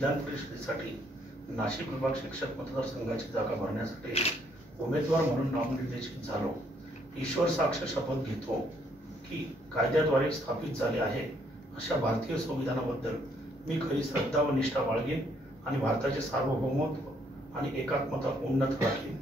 विधान परिषदेसाठी नाशिक विभाग शिक्षक मतदारसंघाची जागा भरण्यासाठी उमेदवार म्हणून नामनिर्देशित झालो। ईश्वर साक्ष शपथ घेतो की कायद्याद्वारे स्थापित झाले आहे अशा भारतीय संविधानाबद्दल मी खरी श्रद्धा व निष्ठा बाळगेन आणि भारताचे सार्वभौमत्व आणि एकात्मता उन्नत राखीन।